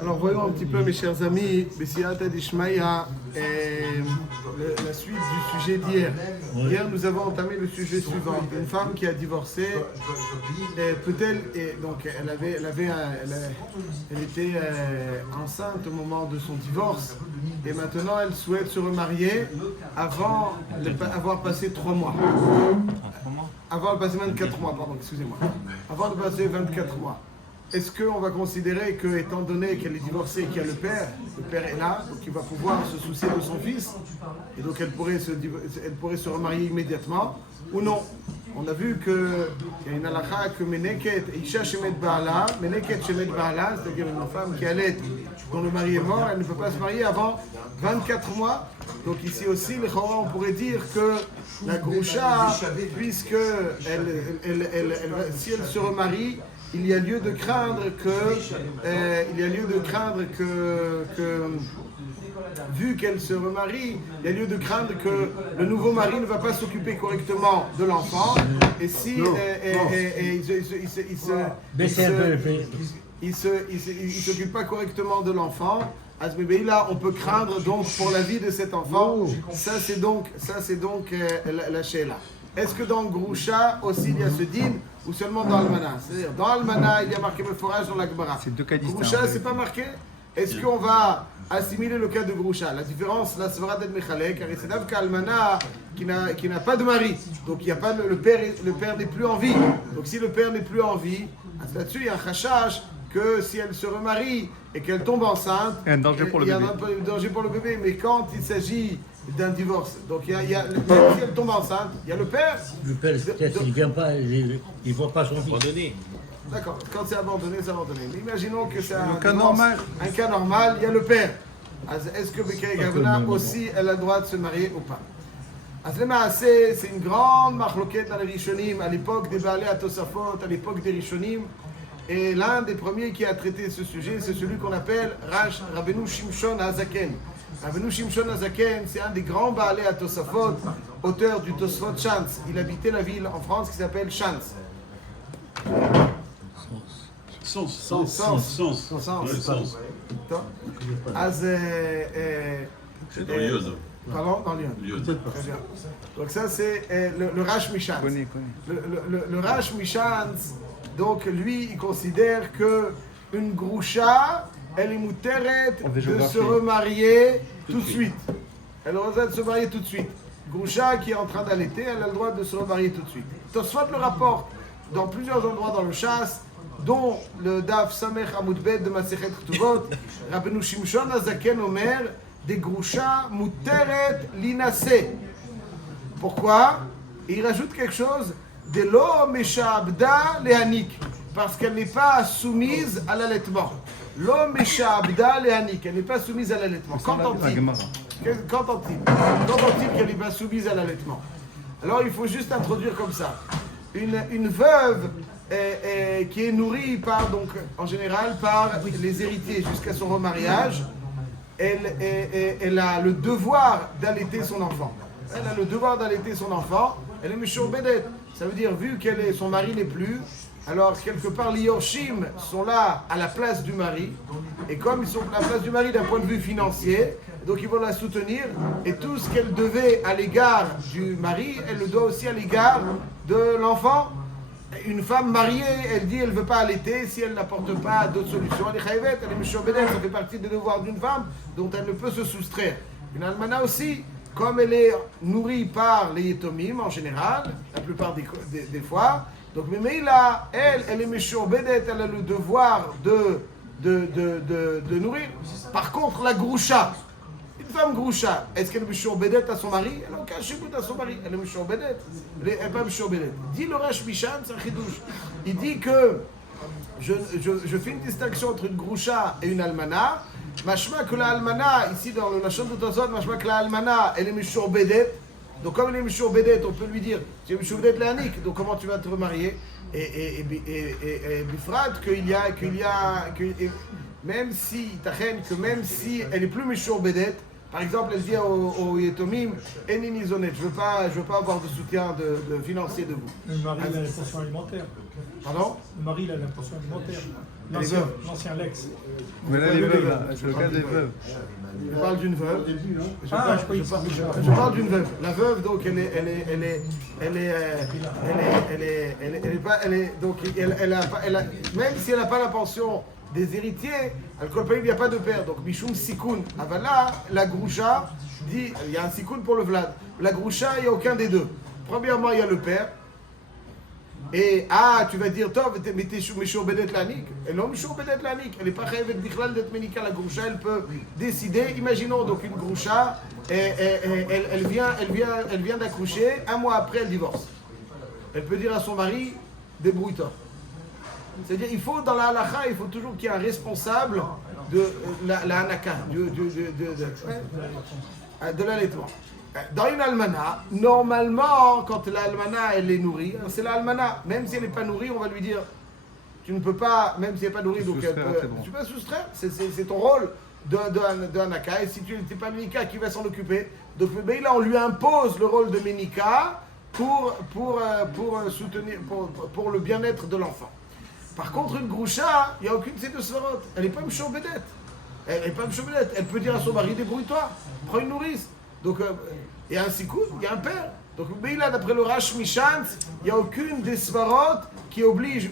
Alors voyons un petit peu, mes chers amis, Bessiyata d'Ishmaïa, la suite du sujet d'hier. Hier, nous avons entamé le sujet suivant. Une femme qui a divorcé, peut-elle, donc elle était enceinte au moment de son divorce, et maintenant elle souhaite se remarier avant d'avoir passé 3 mois. Avant de passer 24 mois, pardon, excusez-moi. Avant de passer 24 mois. Est-ce qu'on va considérer que, étant donné qu'elle est divorcée et qu'il y a le père est là, donc il va pouvoir se soucier de son fils, et donc elle pourrait se remarier immédiatement, ou non? On a vu qu'il y a une halakha que Meneket, Isha Shemet Ba'ala, Meneket Shemet Ba'ala, c'est-à-dire une femme qui allait, dont le mari est mort, elle ne peut pas se marier avant 24 mois. Donc ici aussi, on pourrait dire que la Groucha, puisque si elle se remarie, il y a lieu de craindre que vu qu'elle se remarie, il y a lieu de craindre que le nouveau mari ne va pas s'occuper correctement de l'enfant, et si il s'occupe pas correctement de l'enfant, à ce bébé-là, on peut craindre donc pour la vie de cet enfant. Ça c'est donc la Sheila. Est-ce que dans Groucha aussi il y a ce din ou seulement dans Almana? C'est-à-dire dans Almana il y a marqué le forage dans la Gemara. C'est deux cas distincts. Groucha c'est pas marqué. Est-ce qu'on va assimiler le cas de Groucha? La différence, la Svara d'Ed Mechalek, car c'est d'Avka Almana qui n'a pas de mari. Donc il y a pas le père n'est plus en vie. Donc si le père n'est plus en vie, là-dessus il y a un chashash que si elle se remarie et qu'elle tombe enceinte, il y a un danger pour le bébé. Il y a un danger pour le bébé. Mais quand il s'agit d'un divorce, donc si elle tombe enceinte, il y a le père. Le père, il ne vient pas, il ne voit pas son fils. D'accord, quand c'est abandonné, c'est abandonné. Mais imaginons que c'est un cas normal, il y a le père. Est-ce que Bekei Gavna aussi, elle a le droit de se marier ou pas? C'est une grande marloquette dans les Rishonim, à l'époque des Baalei Atosafot, à l'époque des Rishonim. Et l'un des premiers qui a traité ce sujet, c'est celui qu'on appelle Rabbeinu Shimshon Hazaken. Rabbeinu Shimshon Hazaken, c'est un des grands Baalei Atosafot, auteur du Tosfot Shantz. Il habitait la ville en France qui s'appelle Shantz. Sens. C'est dans Lyon. Pardon, dans Lyon. Très bien. Donc ça c'est le Rash Mishans. Le Rash Mishans, donc lui il considère que une Groucha, elle est mouteret de se remarier tout de suite. Elle a le droit de se marier tout de suite. Groucha qui est en train d'allaiter, elle a le droit de se remarier tout de suite. Tosfot le rapporte dans plusieurs endroits dans le Chasse, dont le Daf Samech Amoudbet de Masechet Ktuvot, Rabbeinu Shimshon Hazaken Omer, des Groucha Muteret Linase. Pourquoi? Et il rajoute quelque chose, de lo Meshabda Lehanik, parce qu'elle n'est pas soumise à l'allaitement. Lo Meshabda Lehanik, elle n'est pas soumise à l'allaitement. Qu'entend-il qu'elle n'est pas soumise à l'allaitement? Alors il faut juste introduire comme ça. Une veuve qui est nourrie donc, en général par les héritiers jusqu'à son remariage, elle a le devoir d'allaiter son enfant. Elle a le devoir d'allaiter son enfant, elle est Meshoubedet. Ça veut dire, vu son mari n'est plus, alors quelque part les Yorshim sont là à la place du mari, et comme ils sont à la place du mari d'un point de vue financier, donc ils vont la soutenir, et tout ce qu'elle devait à l'égard du mari, elle le doit aussi à l'égard de l'enfant. Une femme mariée, elle dit elle ne veut pas allaiter si elle n'apporte pas d'autres solutions. Elle est chayvet, elle est meshoubedet, ça fait partie des devoirs d'une femme dont elle ne peut se soustraire. Une almana aussi, comme elle est nourrie par les yetomim en général, la plupart des fois, donc Memeila, elle est meshoubedet, elle a le devoir de nourrir. Par contre, la groucha, une femme groucha, est-ce qu'elle est meshoubedet à son mari? Elle n'a aucun chibout à son mari, elle est meshoubedet. Elle n'est pas meshoubedet. Dit le Rash Mishan, c'est un chidouche. Il dit que je fais une distinction entre une groucha et une almana. Mashma que la almana, ici dans la chambre de Tazot, mashma que la almana, elle est meshoubedet. Donc comme elle est meshoubedet, on peut lui dire, tu es meshoubedet l'anik, donc comment tu vas te remarier? Et bifrat même si elle est plus meshoubedet, par exemple, elle dit au Yetomim, Enini Zonet, je veux pas avoir de soutien financier de vous. Le mari, il a la pension alimentaire. Pardon? Le mari, il a la pension alimentaire. Elle est veuve. L'ancien Lex. Mais là, les veuves, là, c'est le cas des veuves. Je parle d'une veuve. Je parle d'une veuve. La veuve, donc, même si elle n'a pas la pension des héritiers, il n'y a pas de père. Donc, Mishum Sikun. Avala, la Groucha dit, il y a un Sikun pour le Vlad. La Groucha, il n'y a aucun des deux. Premièrement, il y a le père. Et tu vas dire, toi, mais t'es Mishur Bedet Lanik. Et non, Mishur Bedet Lanik. Elle n'est pas rêvée d'Ichlal d'être Ménika. La Groucha, elle peut décider. Imaginons donc une Groucha, elle vient d'accoucher, un mois après, elle divorce. Elle peut dire à son mari, débrouille-toi. C'est-à-dire, il faut, dans la halakha, il faut toujours qu'il y ait un responsable de la hanaka, de l'allaitement. Dans une almana, normalement, quand l'almana elle est nourrie, c'est l'almana. Même si elle n'est pas nourrie, on va lui dire, tu ne peux pas, même si elle n'est pas nourrie, donc tu peux pas soustraire. C'est ton rôle de hanaka. Et si tu n'es pas ménika, qui va s'en occuper? Donc là, on lui impose le rôle de ménika pour soutenir, pour le bien-être de l'enfant. Par contre, une groucha, il n'y a aucune de ces deux sphorotes. Elle n'est pas mshobedette. Elle peut dire à son mari, débrouille-toi, prends une nourrice. Donc, il y a un sikoun, il y a un père. Donc, là, d'après le Rash Mishant, il n'y a aucune des svarot qui oblige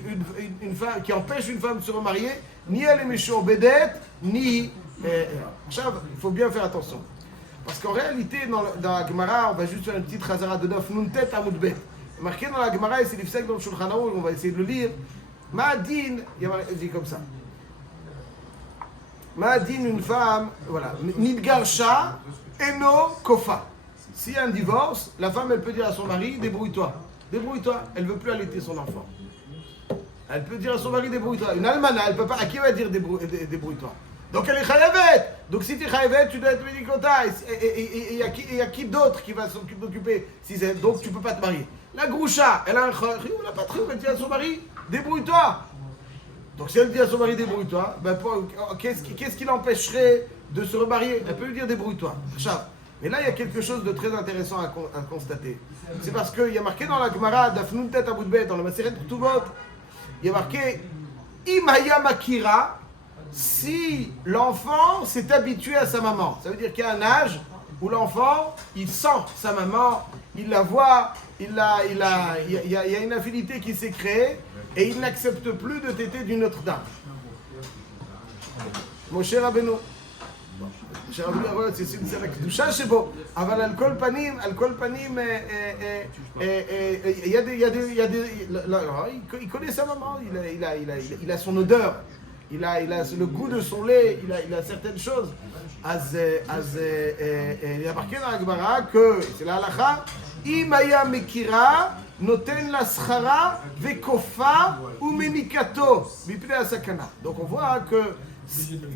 une femme, qui empêche une femme de se remarier, ni elle est meshobedette, ni. Il faut bien faire attention. Parce qu'en réalité, dans la Gemara, on va juste faire une petite chazara de Daf Nuntet Amud Bet. Marqué dans la Gemara, et c'est l'ifsek dans le Shulchan Aruch, on va essayer de le lire. Ma'adin, il dit comme ça. Ma'adin, une femme, voilà, Nidgarsha, Eno Kofa. S'il y a un divorce, la femme, elle peut dire à son mari, débrouille-toi. Débrouille-toi. Elle ne veut plus allaiter son enfant. Elle peut dire à son mari, débrouille-toi. Une almana, elle peut pas. À qui va dire débrouille-toi? Donc elle est chayavet. Donc si tu es chayavet, tu dois être médicota. Et il y a qui d'autre qui va s'occuper? Donc tu ne peux pas te marier. La groucha, elle a un chayri ou la patrie, elle dit à son mari, débrouille-toi. Donc si elle dit à son mari, débrouille-toi, ben, qu'est-ce qui l'empêcherait de se remarier? Elle peut lui dire, débrouille-toi. Mais là, il y a quelque chose de très intéressant à constater. C'est parce qu'il y a marqué dans la Gemara, Dafnun Tet Amud Bet, dans le Maseret Ktuvot, il y a marqué, Imaya Makira, si l'enfant s'est habitué à sa maman. Ça veut dire qu'il y a un âge où l'enfant, il sent sa maman, il la voit, il y a une affinité qui s'est créée et il n'accepte plus de téter d'une autre dame. Moshe Rabbeinu. Moshe Rabbeinu, c'est la kedusha shebo. אבל על כל פנים, il y a des, il connaît sa maman, il a son odeur. Il a le goût de son lait, il a certaines choses. Il y a marqué dans la Gemara que c'est la halakha, Imaya Mekira, Noten la Schara, Vekofa, Umenikato, Mipne Asakana. Donc on voit que,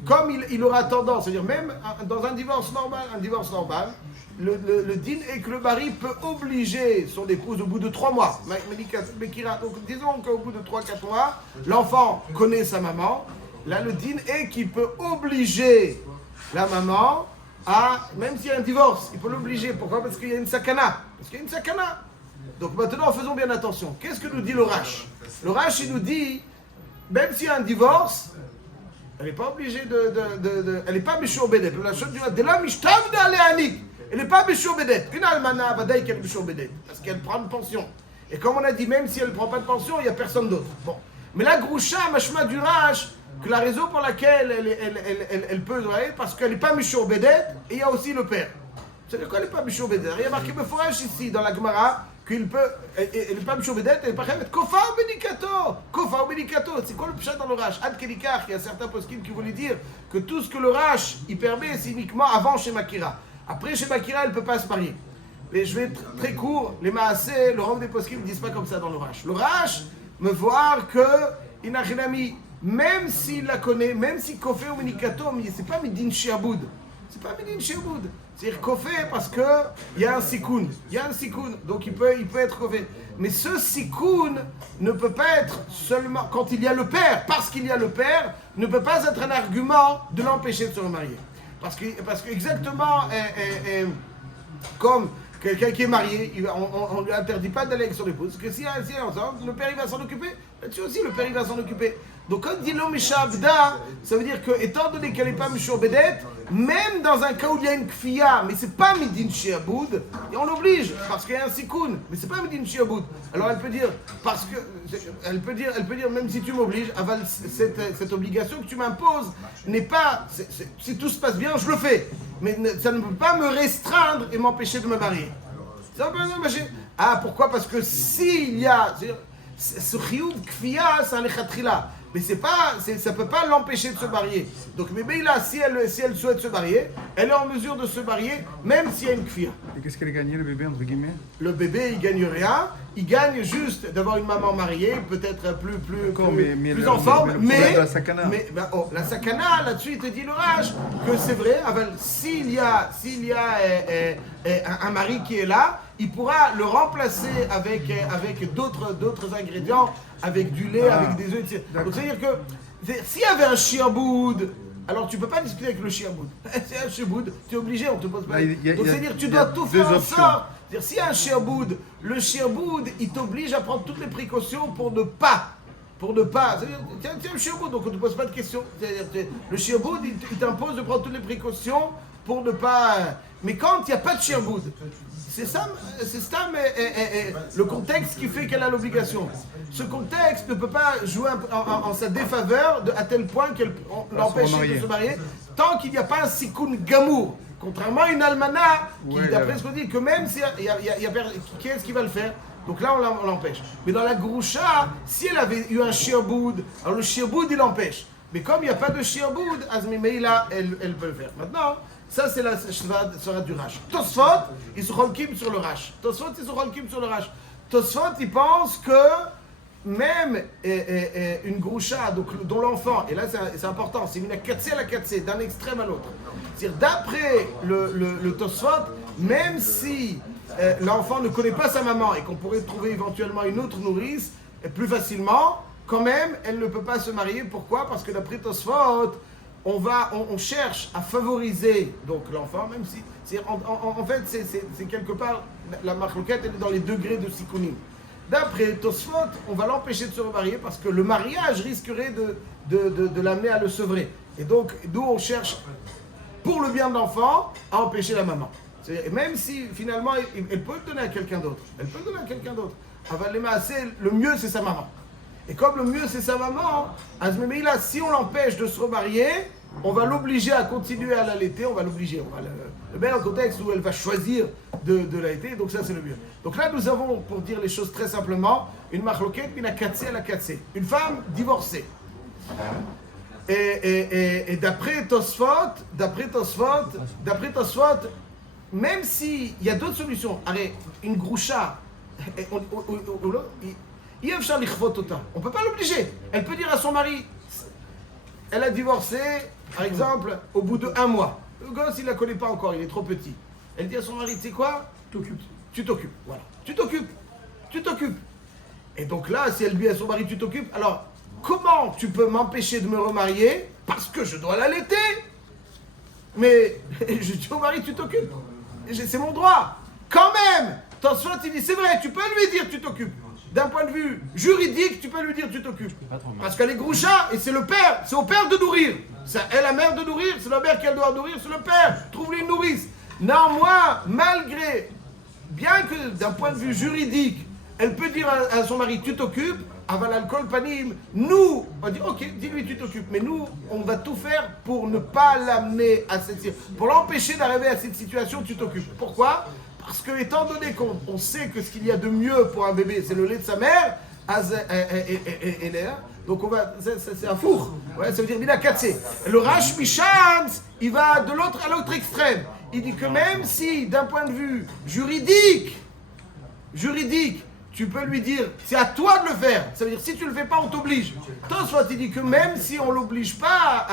comme il aura tendance, c'est-à-dire même dans un divorce normal, le din est que le mari peut obliger son épouse au bout de 3 mois. Donc disons qu'au bout de 3-4 mois, l'enfant connaît sa maman. Là, le din est qu'il peut obliger la maman à, même s'il y a un divorce, il peut l'obliger. Pourquoi? Parce qu'il y a une sakana. Donc maintenant, faisons bien attention. Qu'est-ce que nous dit le Rash? Le Rash, il nous dit, même s'il y a un divorce, elle n'est pas obligée elle n'est pas meshurbedet. La chose du de la mishtav d'aleanik. Elle n'est pas meshurbedet. Une almana vadaï qu'elle est meshurbedet. Parce qu'elle prend une pension. Et comme on a dit, même si elle ne prend pas de pension, il n'y a personne d'autre. Bon. Mais la groucha, mashma du Rash, que la raison pour laquelle elle peut, parce qu'elle n'est pas meshurbedet, et il y a aussi le père. C'est-à-dire qu'elle n'est pas meshurbedet. Il y a marqué Meforash ici, dans la Gemara, qu'il peut, elle n'est pas meshurbedet, elle n'est pas chayavet. Kofa ou benikato. C'est quoi le pshat dans le Rash? Ad kelikach, il y a certains poskim qui voulaient dire que tout ce que le Rash, il permet, c'est uniquement avant chez Makira. Après, chez Makira, elle ne peut pas se marier. Mais je vais être très court, les maasé, le rang des poskim ne disent pas comme ça dans le Rash. Le Rash me voir que, inachinami, même s'il la connaît, même si Kofé ou Menikato, c'est pas Midin Shiaboud. C'est pas Midin Shiaboud. C'est-à-dire Kofé parce qu'il y a un sikoun. Il y a un sikoun, donc il peut être Kofé. Mais ce sikoun ne peut pas être seulement quand il y a le père. Parce qu'il y a le père, ne peut pas être un argument de l'empêcher de se remarier. Parce que exactement comme quelqu'un qui est marié, on ne lui interdit pas d'aller avec son épouse. Parce que si elle est ensemble, le père il va s'en occuper. Là-dessus aussi, le père il va s'en occuper. Donc quand il dit l'homme Abda, ça veut dire que, étant donné qu'elle n'est pas Mishobedet, même dans un cas où il y a une kfiya, mais c'est pas Midin Shiaboud, et on l'oblige, parce qu'il y a un sikoun, mais c'est pas Midin Shiaboud. Alors elle peut dire, parce que, elle peut dire, même si tu m'obliges, cette obligation que tu m'imposes n'est pas, si tout se passe bien, je le fais. Mais ça ne peut pas me restreindre et m'empêcher de me marier. Ça peut m'empêcher. Ah, pourquoi? Parce que s'il y a, ce chiyuv kfiya, c'est un lechatchila. Mais ça ne peut pas l'empêcher de se marier. Donc, Mebeila, si elle souhaite se marier, elle est en mesure de se marier, même s'il y a une kfir. Et qu'est-ce qu'elle gagne, le bébé, entre guillemets? Le bébé, il gagne rien. Il gagne juste d'avoir une maman mariée, peut-être plus en forme. Mais la sakana. La sakana, là-dessus, il te dit le rage, que c'est vrai. S'il y a un mari qui est là, il pourra le remplacer avec d'autres ingrédients, avec du lait, avec des œufs, etc. Donc c'est-à-dire que s'il y avait un chiaboud, alors tu ne peux pas discuter avec le chiaboud. C'est un chiaboud, tu es obligé, on te pose pas. Donc c'est-à-dire que tu dois tout faire en sorte. C'est-à-dire s'il y a un chiaboud, le chiaboud, il t'oblige à prendre toutes les précautions pour ne pas. C'est-à-dire, tiens le chiaboud, donc on ne te pose pas de questions. C'est-à-dire, le chiaboud, il t'impose de prendre toutes les précautions pour ne pas. Mais quand il n'y a pas de chiaboud, c'est ça le contexte qui fait qu'elle a l'obligation. Ce contexte ne peut pas jouer en sa défaveur à tel point qu'elle l'empêche de se marier tant qu'il n'y a pas un sikoun gamour. Contrairement à une almana qui, d'après ce qu'on dit, que même s'il y a qui est-ce qui va le faire? Donc là, on l'empêche. Mais dans la groucha, si elle avait eu un shiaboud, alors le shiaboud, il l'empêche. Mais comme il n'y a pas de shiaboud, Azmimeila, elle peut le faire. Maintenant, ça, c'est la sera du Rash. Tosfot, ils se rolkim sur le Rash. Tosfot, il pense que même une groucha, donc dont l'enfant, et là c'est important, c'est une katsé à la katsé, d'un extrême à l'autre. C'est-à-dire, d'après le Tosfot, même si l'enfant ne connaît pas sa maman et qu'on pourrait trouver éventuellement une autre nourrice plus facilement, quand même, elle ne peut pas se marier. Pourquoi? Parce que d'après Tosfot, on cherche à favoriser donc l'enfant, même si en fait c'est quelque part la marloquette, elle est dans les degrés de sikounim. D'après Tosfot, on va l'empêcher de se remarier parce que le mariage risquerait de l'amener à le sevrer. Et donc d'où on cherche, pour le bien de l'enfant, à empêcher la maman. Même si finalement elle peut le donner à quelqu'un d'autre. Le mieux c'est sa maman. Et comme le mieux c'est sa maman, Azmemeila, si on l'empêche de se remarier, on va l'obliger à continuer à l'allaiter, on va l'obliger, on va le mettre dans un contexte où elle va choisir de l'allaiter, donc ça c'est le mieux. Donc là nous avons, pour dire les choses très simplement, une marloquette mina katsé à la katsé, une femme divorcée. Et d'après Tosfot, même s'il y a d'autres solutions, allez, une groucha, on ne peut pas l'obliger. Elle peut dire à son mari, elle a divorcé, par exemple, au bout de 1 mois. Le gosse, il ne la connaît pas encore, il est trop petit. Elle dit à son mari, tu sais quoi? Tu t'occupes. Voilà. Tu t'occupes. Et donc là, si elle dit à son mari, tu t'occupes, alors comment tu peux m'empêcher de me remarier? Parce que je dois l'allaiter. Mais je dis au mari, tu t'occupes. C'est mon droit. Quand même, Tosfot, il dit, c'est vrai, tu peux lui dire, tu t'occupes. D'un point de vue juridique, tu peux lui dire tu t'occupes. Parce qu'elle est groucha et c'est le père, c'est au père de nourrir. C'est elle la mère de nourrir, c'est la mère qu'elle doit nourrir, c'est le père. Trouve-lui une nourrice. Néanmoins, bien que d'un point de vue juridique, elle peut dire à son mari tu t'occupes, aval alcool panim, nous, on dit ok, dis-lui tu t'occupes, mais nous, on va tout faire pour ne pas l'amener à cette situation, pour l'empêcher d'arriver à cette situation, tu t'occupes. Pourquoi? Parce que, étant donné qu'on sait que ce qu'il y a de mieux pour un bébé, c'est le lait de sa mère, donc c'est un four. Ouais, ça veut dire Mina Katsé. Le Rash Mishans, il va de l'autre à l'autre extrême. Il dit que même si, d'un point de vue juridique, tu peux lui dire, c'est à toi de le faire. Ça veut dire, si tu ne le fais pas, on t'oblige. Tosfot, il dit que même si on ne l'oblige pas,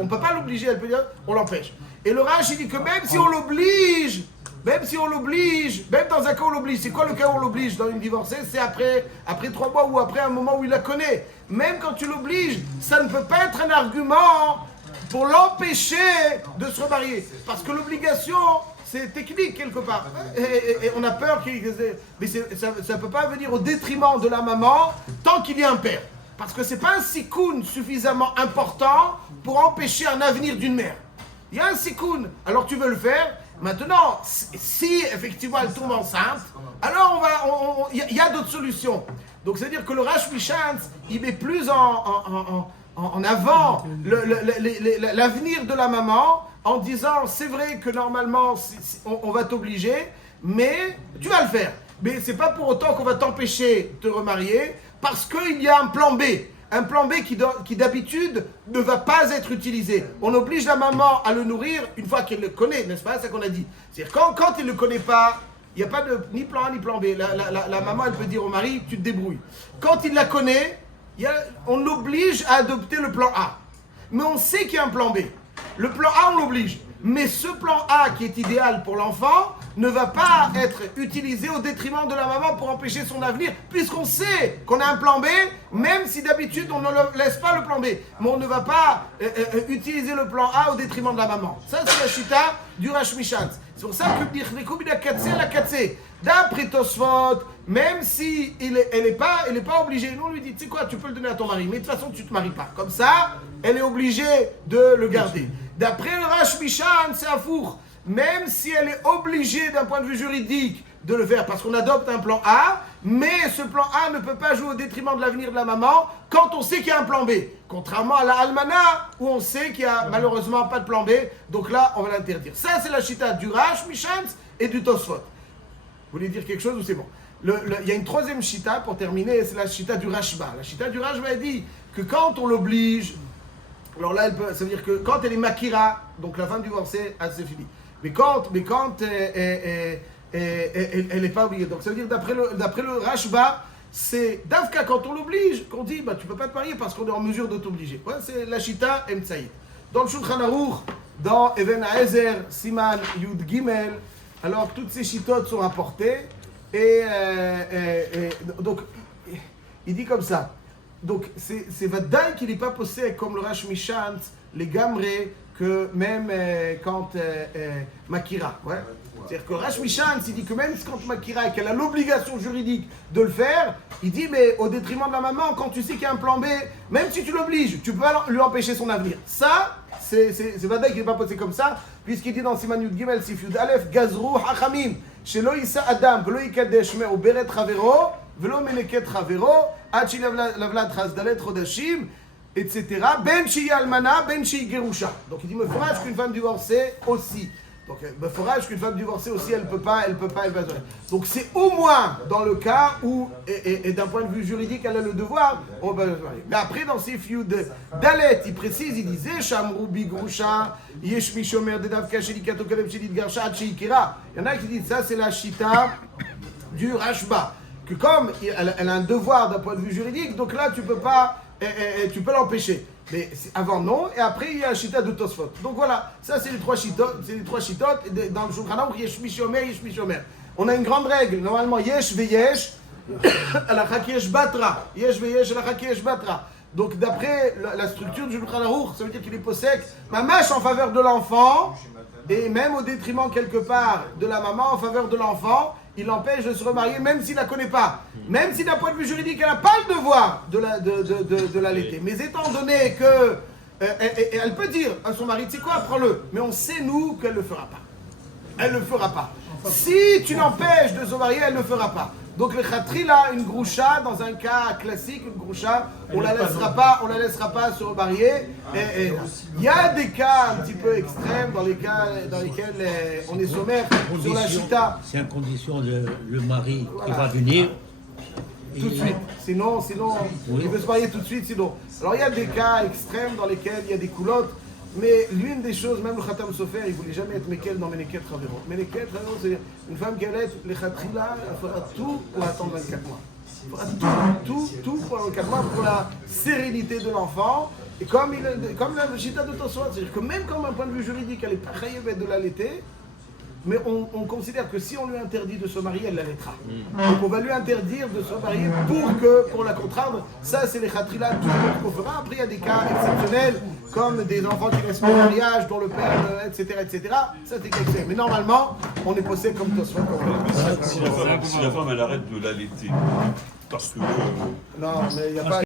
on ne peut pas l'obliger, elle peut dire, on l'empêche. Et le Rash, il dit que même si on l'oblige, même dans un cas où on l'oblige, c'est quoi le cas où on l'oblige dans une divorcée? C'est après 3 mois ou après un moment où il la connaît. Même quand tu l'obliges, ça ne peut pas être un argument pour l'empêcher de se remarier. Parce que l'obligation, c'est technique quelque part. Et on a peur mais ça ne peut pas venir au détriment de la maman tant qu'il y a un père. Parce que c'est pas un sikoun suffisamment important pour empêcher un avenir d'une mère. Il y a un sikoun, alors tu veux le faire. Maintenant, si effectivement elle tombe enceinte, alors il y a d'autres solutions. Donc c'est-à-dire que le Rash Mishantz, il met plus en avant l'avenir de la maman en disant c'est vrai que normalement on va t'obliger, mais tu vas le faire. Mais c'est pas pour autant qu'on va t'empêcher de te remarier parce qu'il y a un plan B. Un plan B qui d'habitude ne va pas être utilisé. On oblige la maman à le nourrir une fois qu'elle le connaît, n'est-ce pas? C'est ça qu'on a dit. C'est-à-dire quand elle ne le connaît pas, il n'y a pas de ni plan A ni plan B. La maman, elle peut dire au mari, tu te débrouilles. Quand il la connaît, on l'oblige à adopter le plan A. Mais on sait qu'il y a un plan B. Le plan A, on l'oblige. Mais ce plan A qui est idéal pour l'enfant ne va pas être utilisé au détriment de la maman pour empêcher son avenir, puisqu'on sait qu'on a un plan B, même si d'habitude on ne laisse pas le plan B. Mais on ne va pas utiliser le plan A au détriment de la maman. Ça, c'est la chita du Rash Mishantz. C'est pour ça que la Katsé, d'après Tosfot, même si elle n'est pas obligée, nous on lui dit, tu sais quoi, tu peux le donner à ton mari, mais de toute façon tu ne te maries pas. Comme ça, elle est obligée de le garder. D'après le Rash Mishantz, c'est à four. Même si elle est obligée d'un point de vue juridique de le faire parce qu'on adopte un plan A, mais ce plan A ne peut pas jouer au détriment de l'avenir de la maman quand on sait qu'il y a un plan B. Contrairement à la Almana où on sait qu'il n'y a malheureusement pas de plan B, donc là on va l'interdire. Ça c'est la chita du Rash Mishantz et du Tosfot. Vous voulez dire quelque chose ou c'est bon? Il y a une troisième chita pour terminer, c'est la chita du Rashba. La chita du Rashba dit que quand on l'oblige, alors là ça veut dire que quand elle est makira, donc la femme divorcée, c'est fini. Mais quand elle n'est pas obligée. Donc ça veut dire d'après le Rashba, c'est Davka quand on l'oblige, qu'on dit bah, tu ne peux pas te marier parce qu'on est en mesure de t'obliger. Ouais, c'est la Shita Emtsaïd. Dans le Shulchan Aruch, dans Even Haezer, Siman, Yud Gimel, alors toutes ces Shitot sont rapportées. Et donc, il dit comme ça. Donc c'est Vadaï qu'il n'est pas posé comme le Rash Mishantz, les Gamré, que même quand Makira, ouais. C'est-à-dire que Rash Mishantz, il dit que même quand Makira et qu'elle a l'obligation juridique de le faire, il dit mais au détriment de la maman, quand tu sais qu'il y a un plan B, même si tu l'obliges, tu peux pas lui empêcher son avenir. Ça, c'est Vadaï qui n'est pas posé comme ça, puisqu'il dit dans Siman Yud Gimel Sif Yud Aleph, Gazru Hachamim, Shelo Yisa Adam, Velo Yikadesh Me Beret Chavero, Velo Meneket Chavero, Ad Shilav Lavlad Chazdalet Chodashim, etc. Ben Shi Almana, Ben Shi Gerusha. Donc il dit, me forage qu'une femme divorcée aussi. Donc me forage qu'une femme divorcée aussi, elle peut pas. Donc c'est au moins dans le cas où, et d'un point de vue juridique, elle a le devoir, on va se marier. Mais après, dans ces fious de Dalet, il précise, il disait, Shamru Bigrusha, Yesh Mishomer, Dedavka Shelikato Kaleb Shelit Garsha, Atcheikira. Il y en a qui disent, ça c'est la chita du Rashba. Que comme elle a un devoir d'un point de vue juridique, donc là tu peux pas. Tu peux l'empêcher. Mais avant non, et après il y a un chita de Tosfot. Donc voilà, ça c'est les trois chitotes. Dans le Shulchan Aruch, Yesh Mishomer, Yesh Mishomer. On a une grande règle, normalement Yesh Veyesh, Alakha Yesh Batra. Yesh Veyesh, Alakha Yesh Batra. Donc d'après la structure du Shulchan Aruch, ça veut dire qu'il est possède ma mâche en faveur de l'enfant, et même au détriment quelque part de la maman en faveur de l'enfant. Il l'empêche de se remarier même s'il ne la connaît pas. Même si d'un point de vue juridique, elle n'a pas le devoir de l'allaiter. Mais étant donné que elle peut dire à son mari, tu sais quoi, prends-le. Mais on sait, nous, qu'elle ne le fera pas. Elle ne le fera pas. Si tu l'empêches de se marier, elle ne le fera pas. Donc le khatri là, une groucha, dans un cas classique, une groucha, on la laissera pas se remarier. Il y a des cas un petit peu extrêmes dans lesquels on est sommaire sur la chita. C'est en condition le mari qui va venir. Tout de suite. Sinon, oui. Il veut se marier tout de suite, sinon. Alors il y a des cas extrêmes dans lesquels il y a des coulottes. Mais l'une des choses, même le Khatam Sofer, il ne voulait jamais être Mekel dans Meneket Chavero. Meneket Chavero, c'est une femme qui allait être les Khatrila, elle fera tout pour attendre 24 mois. Elle fera tout pour 24 mois, pour la sérénité de l'enfant. Et comme la Chita de Tosfot, c'est-à-dire que même comme un point de vue juridique, elle est pas chayevet de l'allaiter, mais on considère que si on lui interdit de se marier, elle l'allaitera. Donc on va lui interdire de se marier pour la contraindre. Ça, c'est les Khatrila, tout le monde qu'on fera. Après, il y a des cas exceptionnels, comme des enfants qui restent en mariage, dont le père, etc. Ça, c'est quelque chose. Mais normalement, on est posé comme Tosfot. Si la femme, elle arrête de l'allaiter, parce que... Non, mais il n'y a pas...